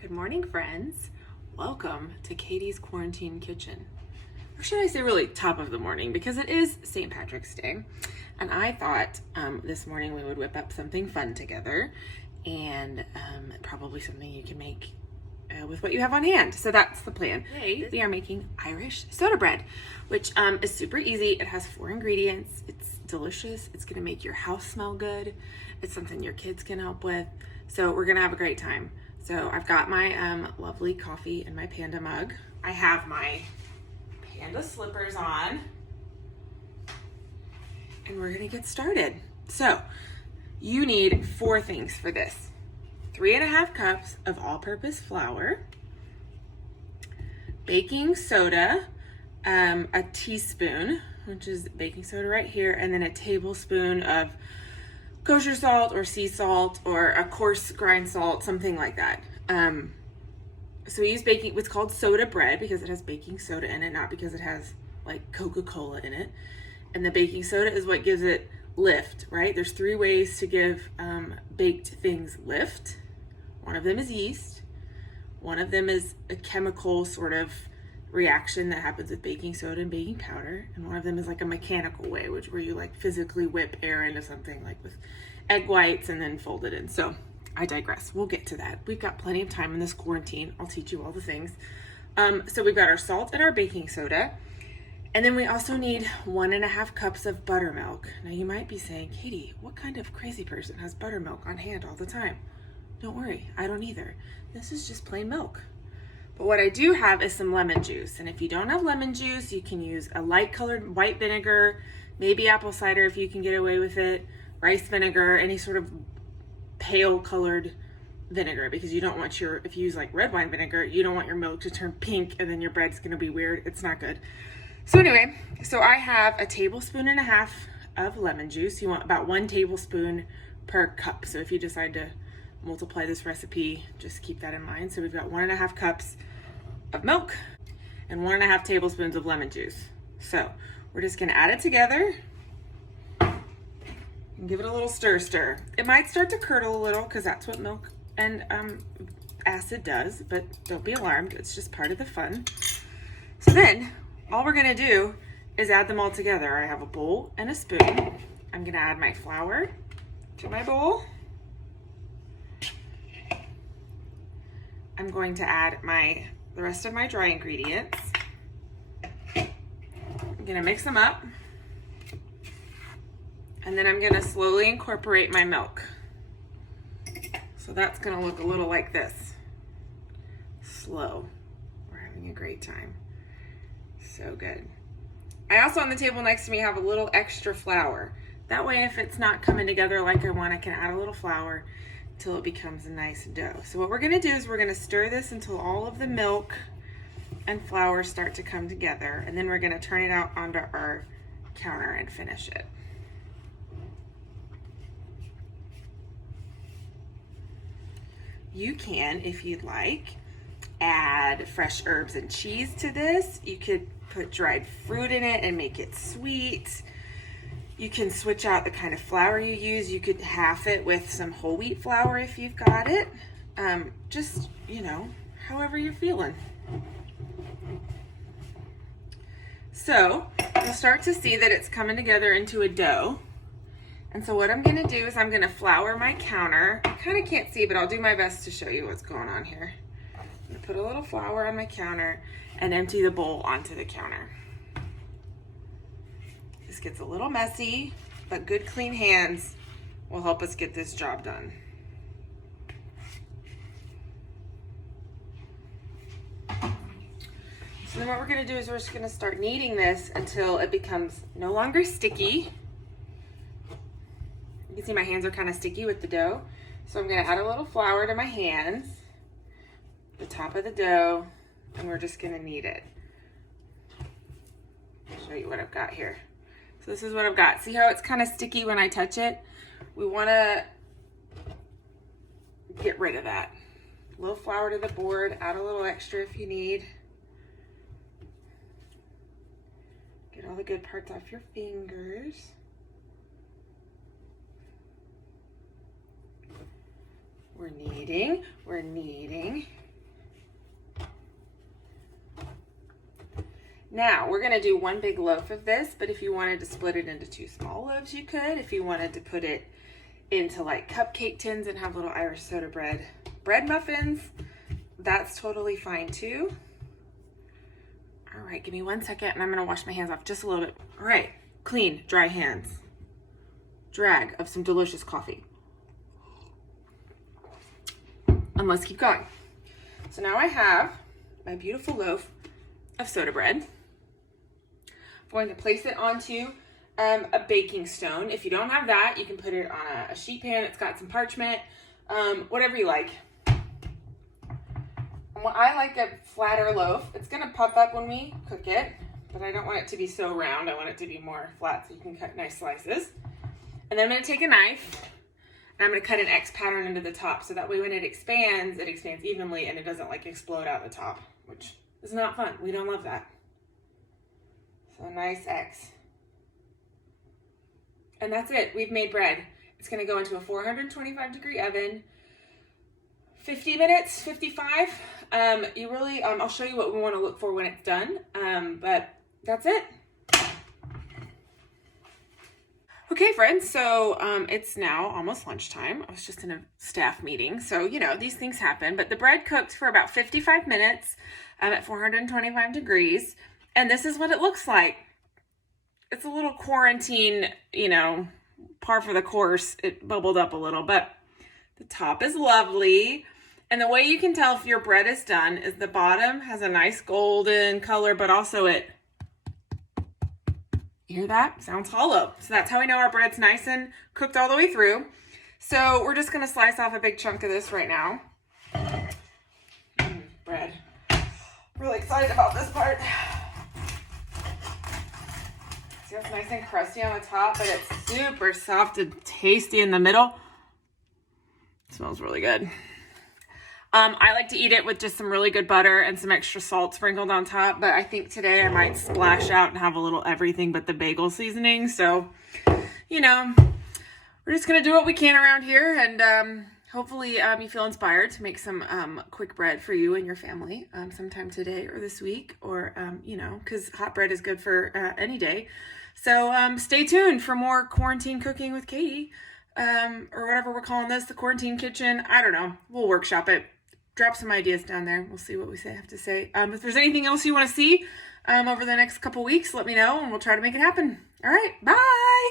Good morning, friends. Welcome to Katie's Quarantine Kitchen. Or should I say really top of the morning, because it is St. Patrick's Day. And I thought this morning we would whip up something fun together and probably something you can make with what you have on hand. So that's the plan. Today we are making Irish soda bread, which is super easy. It has 4 ingredients. It's delicious. It's gonna make your house smell good. It's something your kids can help with. So we're gonna have a great time. So I've got my lovely coffee in my panda mug. I have my panda slippers on. And we're gonna get started. So you need 4 things for this. 3.5 cups of all-purpose flour, baking soda, a teaspoon, which is baking soda right here, and then a tablespoon of kosher salt or sea salt or a coarse grind salt, something like that. So we use what's called soda bread because it has baking soda in it, not because it has like Coca-Cola in it. And the baking soda is what gives it lift, right? There's 3 ways to give baked things lift. One of them is yeast. One of them is a chemical sort of reaction that happens with baking soda and baking powder. And one of them is like a mechanical way, where you like physically whip air into something, like with egg whites and then fold it in. So I digress. We'll get to that. We've got plenty of time in this quarantine. I'll teach you all the things. So we've got our salt and our baking soda. And then we also need 1.5 cups of buttermilk. Now you might be saying, Katie, what kind of crazy person has buttermilk on hand all the time? Don't worry, I don't either. This is just plain milk. But what I do have is some lemon juice. And if you don't have lemon juice, you can use a light colored white vinegar, maybe apple cider if you can get away with it, rice vinegar, any sort of pale colored vinegar, because you don't want if you use like red wine vinegar, you don't want your milk to turn pink and then your bread's gonna be weird. It's not good. So anyway, so I have 1.5 tablespoons of lemon juice. You want about 1 tablespoon per cup. So if you decide to multiply this recipe, just keep that in mind. So we've got 1.5 cups of milk and 1.5 tablespoons of lemon juice. So we're just gonna add it together and give it a little stir. It might start to curdle a little because that's what milk and acid does, but don't be alarmed. It's just part of the fun. So then all we're gonna do is add them all together. I have a bowl and a spoon. I'm gonna add my flour to my bowl. I'm going to add the rest of my dry ingredients. I'm gonna mix them up. And then I'm gonna slowly incorporate my milk. So that's gonna look a little like this. Slow. We're having a great time. So good. I also on the table next to me have a little extra flour. That way if it's not coming together like I want, I can add a little flour until it becomes a nice dough. So what we're gonna do is we're gonna stir this until all of the milk and flour start to come together, and then we're gonna turn it out onto our counter and finish it. You can, if you'd like, add fresh herbs and cheese to this. You could put dried fruit in it and make it sweet. You can switch out the kind of flour you use. You could half it with some whole wheat flour if you've got it. Just, however you're feeling. So you'll start to see that it's coming together into a dough. And so what I'm gonna do is I'm gonna flour my counter. I kind of can't see, but I'll do my best to show you what's going on here. I'm gonna put a little flour on my counter and empty the bowl onto the counter. This gets a little messy, but good clean hands will help us get this job done. So then what we're gonna do is we're just gonna start kneading this until it becomes no longer sticky. You can see my hands are kind of sticky with the dough. So I'm gonna add a little flour to my hands, the top of the dough, and we're just gonna knead it. I'll show you what I've got here. So this is what I've got. See how it's kind of sticky when I touch it? We wanna get rid of that. A little flour to the board, add a little extra if you need. Get all the good parts off your fingers. We're kneading. Now we're gonna do one big loaf of this, but if you wanted to split it into 2 small loaves, you could. If you wanted to put it into like cupcake tins and have little Irish soda bread muffins, that's totally fine too. All right, give me 1 second and I'm gonna wash my hands off just a little bit. All right, clean, dry hands. Drag of some delicious coffee. And let's keep going. So now I have my beautiful loaf of soda bread. I'm going to place it onto a baking stone. If you don't have that, you can put it on a sheet pan that's got some parchment, whatever you like. I like a flatter loaf. It's gonna puff up when we cook it, but I don't want it to be so round. I want it to be more flat so you can cut nice slices. And then I'm gonna take a knife and I'm gonna cut an X pattern into the top so that way when it expands evenly and it doesn't like explode out the top, which is not fun. We don't love that. So a nice X. And that's it, we've made bread. It's gonna go into a 425-degree oven, 50 minutes, 55. I'll show you what we wanna look for when it's done, but that's it. Okay, friends, so it's now almost lunchtime. I was just in a staff meeting, so you know, these things happen, but the bread cooked for about 55 minutes at 425 degrees, and this is what it looks like. It's a little quarantine, you know, par for the course. It bubbled up a little, but the top is lovely. And the way you can tell if your bread is done is the bottom has a nice golden color, but also you hear that? Sounds hollow. So that's how we know our bread's nice and cooked all the way through. So we're just gonna slice off a big chunk of this right now. Bread. Really excited about this part. See, it's nice and crusty on the top, but it's super soft and tasty in the middle. It smells really good. I like to eat it with just some really good butter and some extra salt sprinkled on top, but I think today I might splash out and have a little everything but the bagel seasoning. So, you know, we're just gonna do what we can around here, and hopefully you feel inspired to make some quick bread for you and your family sometime today or this week, or, you know, because hot bread is good for any day. So stay tuned for more quarantine cooking with Katie, or whatever we're calling this, the quarantine kitchen. I don't know. We'll workshop it. Drop some ideas down there. We'll see what we have to say. If there's anything else you want to see over the next couple weeks, let me know and we'll try to make it happen. All right. Bye.